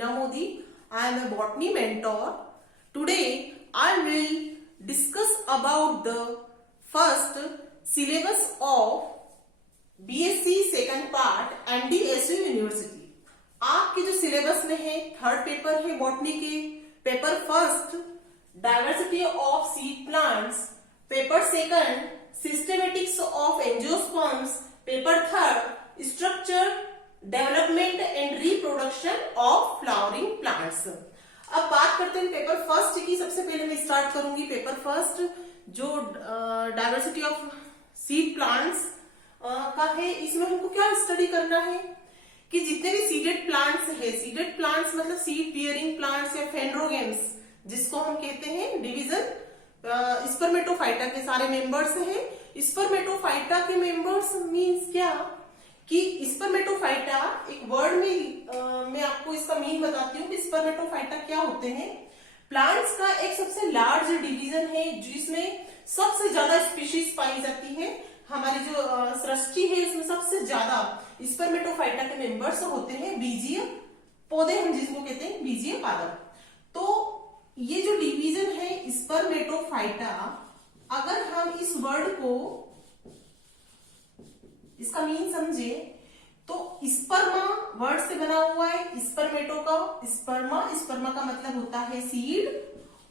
Hina Modi. I am a botany mentor. Today I will discuss about the first syllabus of BSc second part NDSU university. आपके जो syllabus में है third paper है botany के, paper first diversity of seed plants, paper second systematics of angiosperms, paper third structure development and reproduction of flowering plants. अब बात करते हैं पेपर फर्स्ट की. सबसे पहले मैं स्टार्ट करूंगी पेपर फर्स्ट जो डाइवर्सिटी ऑफ सीड प्लांट्स का है. इसमें हमको क्या स्टडी करना है कि जितने भी सीडेड प्लांट्स है, सीडेड प्लांट्स मतलब सीड बियरिंग प्लांट्स या फेंड्रोगेम्स जिसको हम कहते हैं डिवीजन स्पर्मेटोफाइटा के सारे मेंबर्स हैं. स्पर्मेटोफाइटा के मेंबर्स मींस क्या कि स्पर्मेटोफाइटा एक वर्ड में मैं आपको इसका मीन बताती हूँ कि स्पर्मेटोफाइटा क्या होते हैं. प्लांट्स का एक सबसे लार्ज डिवीजन है जिसमें सबसे ज्यादा स्पीशीज पाई जाती है. हमारी जो सृष्टि है उसमें सबसे ज्यादा स्पर्मेटोफाइटा के मेंबर्स होते हैं बीजीय पौधे, हम जिसको कहते हैं बीजीय पादप. तो ये जो डिवीजन है स्पर्मेटोफाइटा, अगर हम इस वर्ड को इसका मीन समझे तो स्पर्मा वर्ड से बना हुआ है. स्पर्मेटो का स्पर्मा, स्पर्मा का मतलब होता है सीड,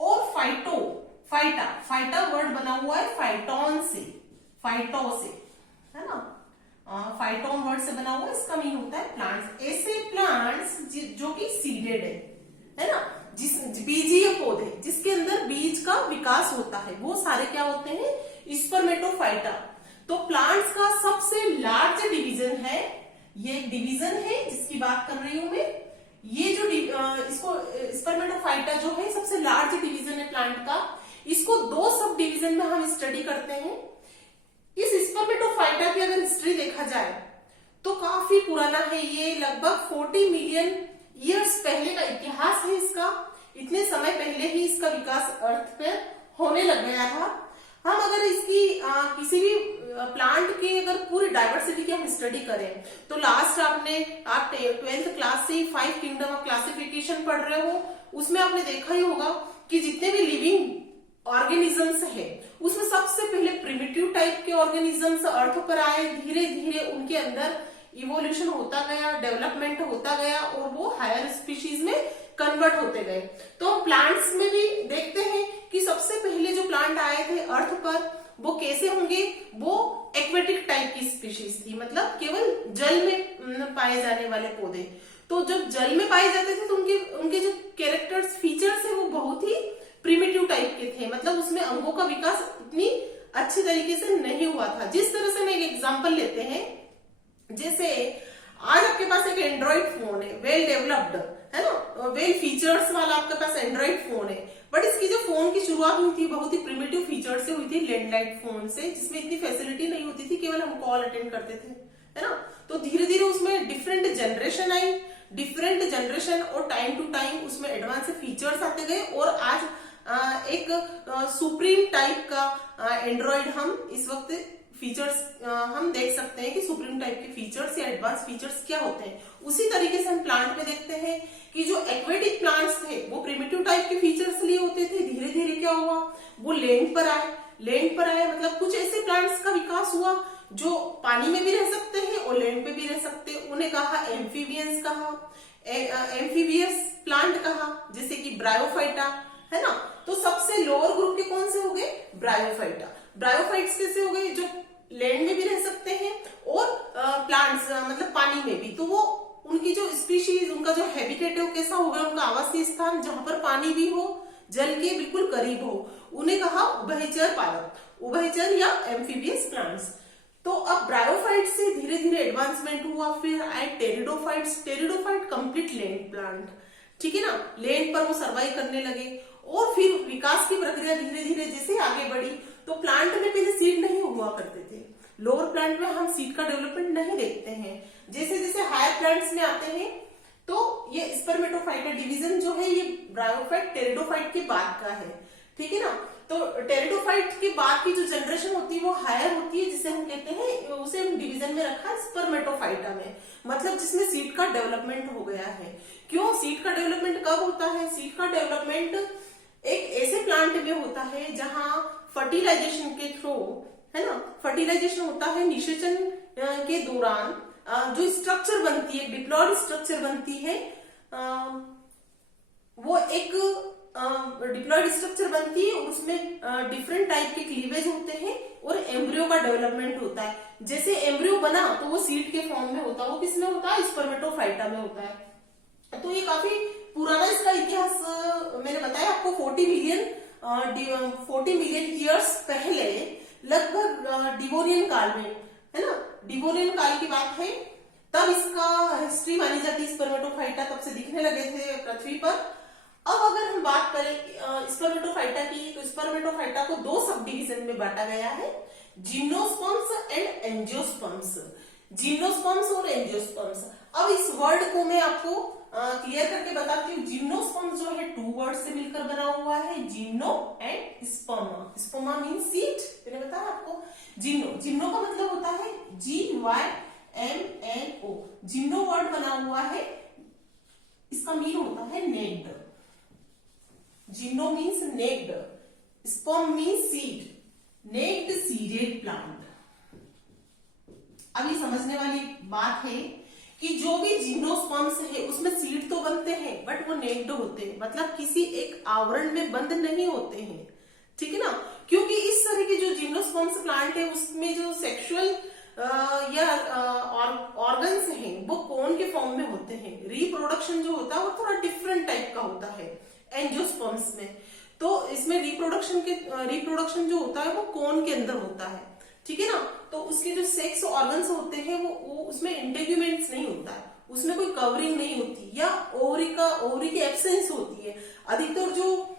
और फाइटो फाइटा, फाइटा वर्ड बना हुआ है फाइटोन से, फाइटो से, है ना. फाइटोन वर्ड से बना हुआ है, इसका मीन होता है प्लांट्स. ऐसे प्लांट्स जो कि सीडेड है ना, जिस बीजीय पौधे जिसके अंदर बीज का विकास होता है, वो सारे क्या होते हैं स्पर्मेटोफाइटा. तो प्लांट्स का सबसे लार्ज डिवीजन है, ये डिवीजन है जिसकी बात कर रही हूं मैं. ये जो इसको स्पर्मेटोफाइटा जो है सबसे लार्ज डिवीजन है प्लांट का. इसको दो सब डिवीजन में हम स्टडी करते हैं. इस स्पर्मेटोफाइटा की अगर हिस्ट्री देखा जाए तो काफी पुराना है. ये लगभग 40 मिलियन ईयर्स पहले का इतिहास है इसका. इतने समय पहले ही इसका विकास अर्थ पे होने लग गया था. हम अगर इसकी किसी भी प्लांट की अगर पूरी डाइवर्सिटी की हम स्टडी करें तो लास्ट आप 12th क्लास से 5 किंगडम ऑफ क्लासिफिकेशन पढ़ रहे हो, उसमें आपने देखा ही होगा कि जितने भी लिविंग ऑर्गेनिजम्स है उसमें सबसे पहले प्रिमिटिव टाइप के ऑर्गेनिजम्स अर्थ पर आए. धीरे धीरे उनके अंदर इवोल्यूशन होता गया, डेवलपमेंट होता गया और वो हायर स्पीशीज में कन्वर्ट होते गए. तो प्लांट्स में भी देखते हैं कि सबसे पहले जो प्लांट आए थे अर्थ पर वो कैसे होंगे, वो एक्वेटिक टाइप की स्पीशीज थी, मतलब केवल जल में पाए जाने वाले पौधे. तो जब जल में पाए जाते थे तो उनके जो कैरेक्टर्स फीचर्स है वो बहुत ही प्रिमिटिव टाइप के थे, मतलब उसमें अंगों का विकास इतनी अच्छी तरीके से नहीं हुआ था. जिस तरह से मैं एक एग्जांपल लेते हैं, जैसे आज आपके पास एक एंड्रॉइड फोन है, वेल डेवलप्ड है ना, वेल फीचर्स वाला आपके पास एंड्रॉइड फोन है, बट इसकी जो फोन की शुरुआत हुई थी बहुत ही प्रिमिटिव फीचर से हुई थी, लैंडलाइन फोन से, जिसमें इतनी फैसिलिटी नहीं होती थी, केवल हम कॉल अटेंड करते थे, है ना. तो धीरे धीरे उसमें डिफरेंट जनरेशन आई, डिफरेंट जनरेशन और टाइम टू टाइम उसमें एडवांस फीचर्स आते गए और आज एक सुप्रीम टाइप का एंड्रॉइड हम इस वक्त फीचर्स हम देख सकते हैं कि सुप्रीम टाइप के फीचर्स या एडवांस फीचर्स क्या होते हैं. उसी तरीके से हम प्लांट में देखते हैं कि जो एक्वेटिक प्लांट्स थे वो प्रिमिटिव टाइप के फीचर्स लिए होते थे. धीरे धीरे क्या हुआ, वो लैंड पर आए. लैंड पर आए मतलब कुछ ऐसे प्लांट्स का विकास हुआ जो पानी में भी रह सकते हैं और लैंड पे भी रह सकते हैं. उन्हें कहा एम्फीबियंस कहा, एम्फीबियस प्लांट कहा, जैसे कि ब्रायोफाइटा, है ना. तो सबसे लोअर ग्रुप के कौन से हो गए, ब्रायोफाइटा. ब्रायोफाइट्स कैसे हो गए, जो लैंड में भी रह सकते हैं और प्लांट्स मतलब पानी में भी. तो वो उनकी जो स्पीशीज, उनका जो हैबिटेट है वो कैसा होगा, उनका आवासीय स्थान जहां पर पानी भी हो, जल के बिल्कुल करीब हो, उन्हें कहा उभयचर पादप, उभयचर या एम्फीबियस प्लांट्स. तो अब ब्रायोफाइट से धीरे धीरे एडवांसमेंट हुआ. फिर आए pteridophytes. Pteridophyte complete land plant, ठीक है ना, लैंड पर वो सर्वाइव करने लगे. और फिर विकास की प्रक्रिया धीरे धीरे जैसे आगे बढ़ी तो प्लांट में पहले सीड नहीं हुआ करते थे. लोअर प्लांट में हम सीड का डेवलपमेंट नहीं देखते हैं. जैसे जैसे हायर प्लांट्स में आते हैं तो ये स्पर्मेटोफाइटा डिवीजन जो है ये ब्रायोफाइट टेरिडोफाइट के बाद का है, ठीक है ना. तो टेरिडोफाइट के बाद की जो जनरेशन होती है वो हायर होती है, जिसे हम कहते हैं, उसे हम डिवीजन में रखा है स्पर्मेटोफाइटा में, मतलब जिसमें सीड का डेवलपमेंट हो गया है. क्यों सीड का डेवलपमेंट कब होता है? सीड का डेवलपमेंट एक ऐसे प्लांट में होता है जहां फर्टिलाइजेशन के थ्रू, है ना, फर्टिलाइजेशन होता है निषेचन के दौरान जो स्ट्रक्चर बनती है, डिप्लॉयड स्ट्रक्चर बनती है, वो एक डिप्लॉयड स्ट्रक्चर बनती है, उसमें डिफरेंट टाइप के क्लीवेज होते हैं और एम्ब्रियो का डेवलपमेंट होता है। जैसे एम्ब्रियो बना तो वो सीड के फॉर्म में होता है, वो किसमें होता है? स्पर्मेटोफाइटा में होता है। तो ये काफी पुराना इसका इतिहास मैंने बताया आपको। 40 मिलियन ईयर्स पहले, लगभग डिवोनियन काल में, है ना, डिवोनियन काल की बात है, तब इसका हिस्ट्री मानी जाती है। स्पर्मेटोफाइटा तब से दिखने लगे थे पृथ्वी पर। अब अगर हम बात करें स्पर्मेटोफाइटा की, तो स्पर्मेटोफाइटा को 2 सब डिवीजन में बांटा गया है, जिम्नोस्पर्म्स एंड एंजियोस्पर्म्स। जिम्नोस्पर्म्स और एंजियोस्पर्म्स। अब इस वर्ड को मैं आपको क्लियर करके बताती हूँ। जिम्नोस्पर्म जो है 2 वर्ड से मिलकर बना हुआ है, जिम्नो एंड स्पर्मा। स्पर्मा मीन सीड, मैंने बताया आपको। जिम्नो का मतलब होता है GYMNO। जिम्नो वर्ड बना हुआ है, इसका मीन होता है naked. Gymno means naked, sperm means seed, naked seeded plant. अभी समझने वाली बात है कि जो भी जिम्नोस्पर्म्स है उसमें सीड तो बनते हैं, बट वो नेक्ड होते हैं, मतलब किसी एक आवरण में बंद नहीं होते हैं, ठीक है ना। क्योंकि इस तरह के जो जिम्नोस्पर्म्स प्लांट है उसमें जो सेक्सुअल या ऑर्गन्स हैं वो कोन के फॉर्म में होते हैं। रिप्रोडक्शन जो होता है वो थोड़ा डिफरेंट टाइप का होता है एंजियोस्पर्म्स में। तो इसमें रिप्रोडक्शन जो होता है वो कोन के अंदर होता है, ठीक है ना। तो उसके जो सेक्स ऑर्गन्स होते हैं वो उसमें इंटेग्यूमेंट्स नहीं होता है, उसमें कोई कवरिंग नहीं होती, या ओवरी की एब्सेंस होती है। अधिकतर जो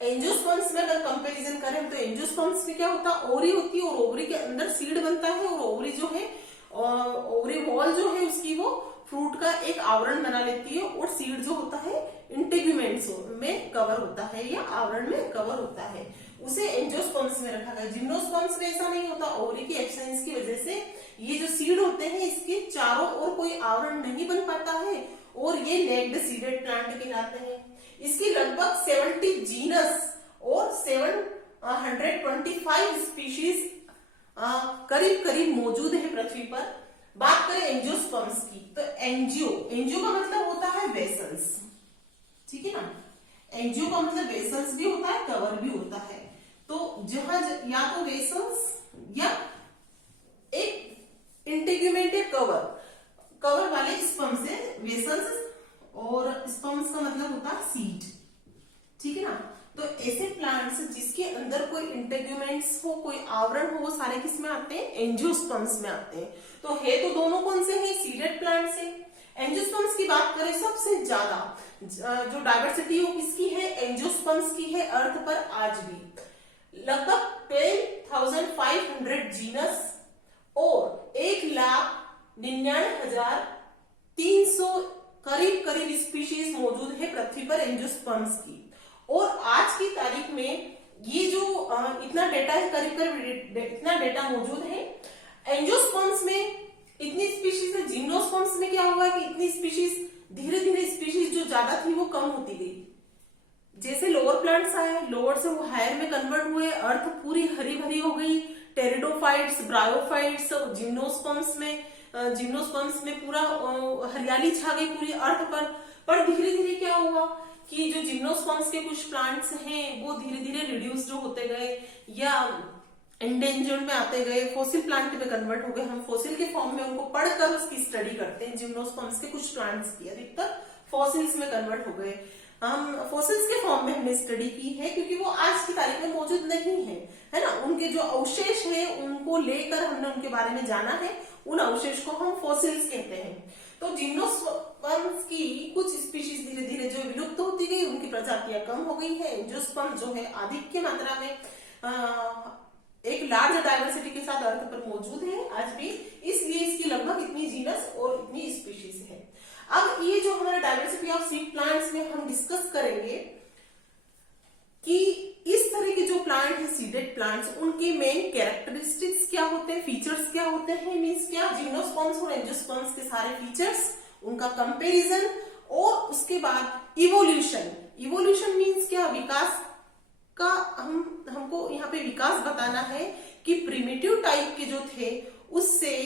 एंजियोस्पर्म्स में अगर कंपैरिजन करें तो एंजियोस्पर्म्स में क्या होता है? ओवरी होती है और ओवरी के अंदर सीड बनता है, और ओवरी जो है, ओवरी वॉल जो है उसकी वो फ्रूट का एक आवरण बना लेती है, और सीड जो होता है इंटेग्यूमेंट्स में कवर होता है या आवरण में कवर होता है, उसे एंजियोस्पर्म्स में रखा गया। जिम्नोस्पर्म्स में ऐसा नहीं होता। ओवरी की एब्सेंस की वजह से ये जो सीड होते हैं इसके चारों ओर कोई आवरण नहीं बन पाता है, और ये नेक्ड सीडेड प्लांट कहलाते हैं। इसकी लगभग 70 जीनस और 725 स्पीशीज करीब करीब मौजूद है पृथ्वी पर। बात करें एंजियोस्पर्म्स की, तो एंजियो का मतलब होता है वेसल्स, ठीक है ना। एंजियो का मतलब वेसल्स भी होता है, कवर भी होता है। तो जहां या तो वेसल्स या एक इंटेग्यूमेंट या कवर वाले स्पर्म से वेसल्स, और स्पर्म्स का मतलब होता है सीड, ठीक है ना। तो ऐसे प्लांट्स जिसके अंदर कोई इंटेग्यूमेंट्स हो, कोई आवरण हो, वो सारे किस में आते हैं? एंजियोस्पर्म्स में आते हैं। तो है तो दोनों कौन से हैं? सीडेड प्लांट से। एंजियोस्पर्म्स की बात करें, सबसे ज्यादा जो डाइवर्सिटी हो किसकी है? एंजियोस्पर्म्स की है अर्थ पर आज भी। लगभग 10,500 जीनस और 1,99,300 करीब स्पीशीज मौजूद है पृथ्वी पर एंजियोस्पर्म्स की। और आज की तारीख में ये जो इतना डेटा है, करीब इतना डेटा मौजूद है। एंजियोस्पर्म्स में इतनी स्पीशीज है, जिम्नोस्पर्म्स में क्या हुआ कि इतनी स्पीशीज धीरे धीरे स्पीशीज जो ज्यादा थी वो कम होती गई। जैसे लोअर प्लांट्स आए, लोअर से वो हायर में कन्वर्ट हुए, अर्थ पूरी हरी भरी हो गई। टेरिडोफाइट्स, ब्रायोफाइट्स, जिम्नोस्पर्म्स में पूरा हरियाली छा गई पूरी अर्थ पर धीरे धीरे क्या हुआ कि जो जिम्नोस्पर्म्स के कुछ प्लांट्स हैं वो धीरे धीरे रिड्यूस्ड होते गए या एंडेंजर्ड में आते गए, फॉसिल प्लांट में कन्वर्ट हो गए। हम फॉसिल के फॉर्म में उनको पढ़कर उसकी स्टडी करते हैं। जिम्नोस्पर्म्स के कुछ प्लांट्स की अधिकतर फॉसिल्स में कन्वर्ट हो गए। हम फॉसिल्स के फॉर्म में हमने स्टडी की है क्योंकि वो आज की तारीख में मौजूद नहीं है ना। उनके जो अवशेष है उनको लेकर हमने उनके बारे में जाना है, उन अवशेष को हम फॉसिल्स कहते हैं। तो जिम्नोस्पर्म्स की कुछ स्पीशीज धीरे धीरे जो विलुप्त होती गई, उनकी प्रजातियां कम हो गई है। एंजियोस्पर्म जो है आधिक्य मात्रा में एक लार्ज डाइवर्सिटी के साथ अर्थ पर मौजूद है आज भी, इसलिए इसकी लगभग इतनी जीनस और इतनी स्पीशीज है। अब ये जो हमारा डाइवर्सिटी ऑफ सीड प्लांट्स में हम डिस्कस करेंगे कि इस तरह के जो प्लांट है सीडेड प्लांट्स, उनके मेन कैरेक्टरिस्टिक्स क्या होते हैं, फीचर्स क्या होते हैं, मींस क्या जिम्नोस्पर्म्स और एंजियोस्पर्म्स के सारे फीचर्स, उनका कंपैरिजन और उसके बताना है कि प्रिमिटिव टाइप के जो थे उससे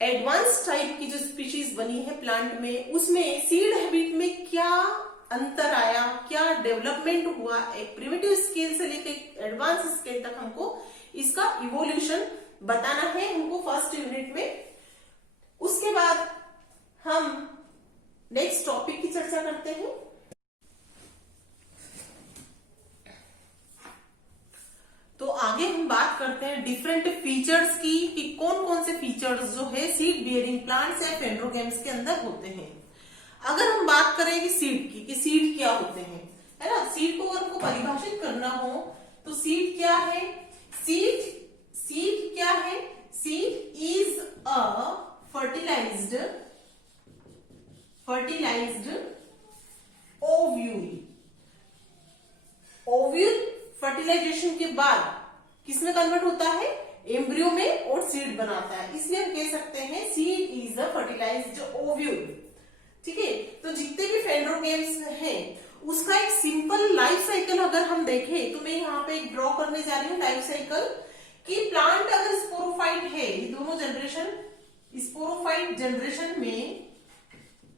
एडवांस टाइप की जो स्पीशीज बनी है प्लांट में, उसमें सीड हैबिट में क्या अंतर आया, क्या डेवलपमेंट हुआ, एक प्रिमिटिव स्केल से लेकर एडवांस स्केल तक हमको इसका इवोल्यूशन बताना है हमको फर्स्ट यूनिट में। उसके बाद हम नेक्स्ट टॉपिक की चर्चा करते हैं। तो आगे हम बात करते हैं डिफरेंट फीचर्स की कि कौन कौन से फीचर्स जो है सीड बियरिंग प्लांट्स या फेंड्रोगेम्स के अंदर होते हैं। अगर हम बात करें कि सीड की, कि सीड क्या होते हैं, है ना, सीड को अगर हमको परिभाषित करना हो तो सीड क्या है, सीड क्या है, seed is a fertilized ovule fertilization के बाद किसमें कन्वर्ट होता है, एम्ब्रियो में, और सीड बनाता है। इसलिए हम कह सकते हैं seed is a fertilized ovule. ठीक है, तो जितने भी फेंड्रोगेम्स हैं उसका एक सिंपल लाइफ साइकिल अगर हम देखें तो मैं यहाँ पे एक ड्रॉ करने जा रही हूँ लाइफ साइकिल कि प्लांट अगर स्पोरोफाइट है, ये दोनों जनरेशन, स्पोरोफाइट जनरेशन में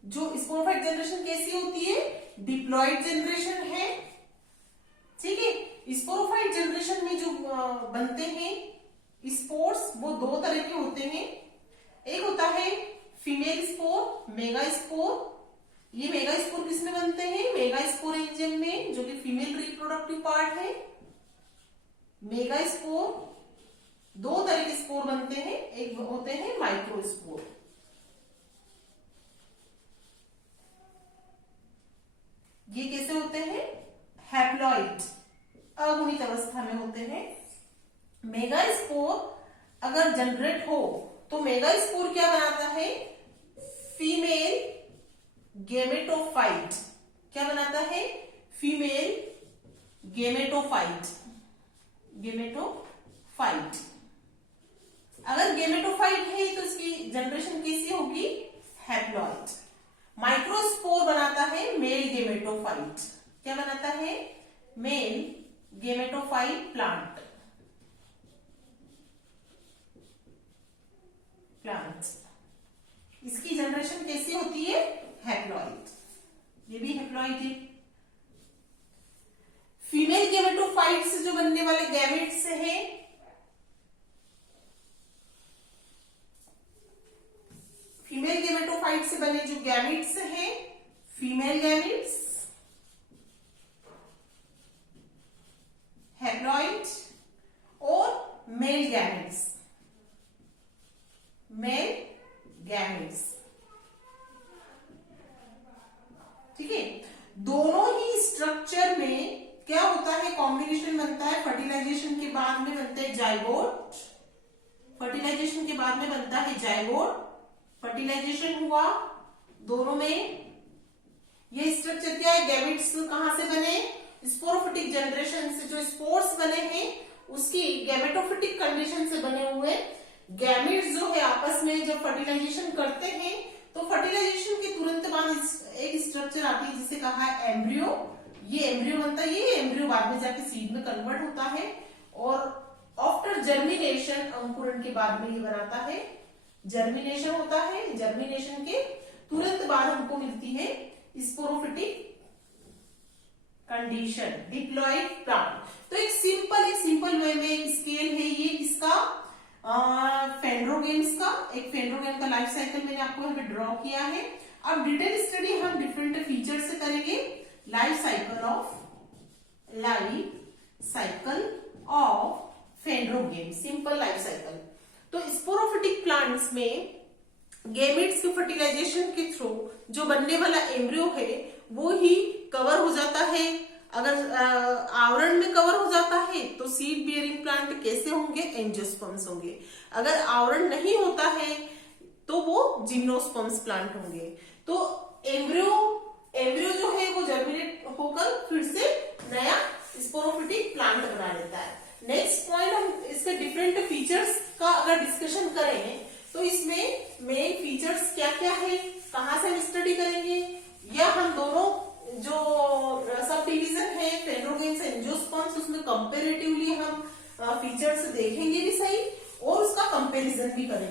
जो स्पोरोफाइट जनरेशन कैसी होती है, डिप्लॉइड जनरेशन है। ठीक है, स्पोरोफाइट जनरेशन में जो बनते हैं स्पोर्स वो दो तरह के होते हैं। एक होता है फीमेल स्पोर, मेगा स्पोर। ये मेगा स्पोर किसमें बनते हैं, मेगा स्पोरेंजियम में, जो कि फीमेल रिप्रोडक्टिव पार्ट है। मेगा स्पोर, दो तरह के स्पोर बनते हैं, एक होते हैं माइक्रो स्पोर। ये कैसे होते हैं, हैप्लॉइड, अगुणित अवस्था में होते हैं। मेगा स्पोर अगर जनरेट हो तो मेगा स्पोर क्या बनाता है, फीमेल गेमेटोफाइट। क्या बनाता है, फीमेल गेमेटोफाइट। अगर गेमेटोफाइट है तो इसकी जनरेशन कैसी होगी, हैप्लॉइड। माइक्रोस्पोर बनाता है मेल गेमेटोफाइट। क्या बनाता है, मेल गेमेटोफाइट प्लांट। इसकी जनरेशन कैसी होती है, हैप्लॉइड। ये भी हैप्लॉइड है। फीमेल गेमेटोफाइट से जो बनने वाले गैमेट्स हैं, फीमेल गेमेटोफाइट से बने जो गैमेट्स हैं, फीमेल गैमेट्स, हैप्लॉइड, और मेल गैमेट्स, ठीक है। दोनों ही स्ट्रक्चर में क्या होता है, कॉम्बिनेशन बनता है, फर्टिलाइजेशन के बाद में बनते हैं जाइगोट। फर्टिलाइजेशन के बाद में बनता है जाइगोट। फर्टिलाइजेशन हुआ दोनों में, ये स्ट्रक्चर क्या है, गैमेट्स कहां से बने, स्पोरोफिटिक जनरेशन से जो स्पोर्स बने हैं उसकी गैमेटोफिटिक कंडीशन से बने हुए गैमेट्स जो है आपस में जब फर्टिलाइजेशन करते हैं तो फर्टिलाइजेशन के तुरंत बाद एक स्ट्रक्चर आती है जिसे कहा है एम्ब्रियो। ये एम्ब्रियो बनता है, ये एम्ब्रियो बाद में जाके सीड में कन्वर्ट होता है और आफ्टर जर्मिनेशन, अंकुरण के बाद में ये बनाता है, जर्मिनेशन होता है। जर्मिनेशन के तुरंत बाद हमको मिलती है स्पोरोफिटिक कंडीशन, डिप्लॉइड प्लांट। तो एक सिंपल वे में एक स्केल है ये इसका फेंड्रोगेम्स का, एक फेंड्रोगेम का लाइफ साइकिल मैंने आपको यहाँ पे ड्रॉ किया है। अब डिटेल स्टडी हम डिफरेंट फीचर से करेंगे। Life cycle of phanerogam, simple life cycle. तो स्पोरोफिटिक प्लांट्स में गैमेट्स के फर्टिलाइजेशन के थ्रू जो बनने वाला एम्ब्रियो है वो ही कवर हो जाता है। अगर आवरण में कवर हो जाता है तो सीड बियरिंग प्लांट कैसे होंगे, एंजियोस्पर्म्स होंगे। अगर आवरण नहीं होता है तो वो जिम्नोस्पर्म्स प्लांट होंगे। तो एम्ब्रियो जो है वो जर्मिनेट होकर फिर से नया स्पोरोफिटिक प्लांट बना लेता है। नेक्स्ट पॉइंट, हम इसके डिफरेंट फीचर्स का अगर डिस्कशन करें तो इसमें मेन फीचर्स क्या क्या है, कहां से हम स्टडी करेंगे, या हम दोनों जो सब डिवीजन है फेंड्रोगेम्स एंजियोस्पर्म्स उसमें कंपेरेटिवली हम फीचर्स देखेंगे भी सही और उसका कंपैरिजन भी करेंगे।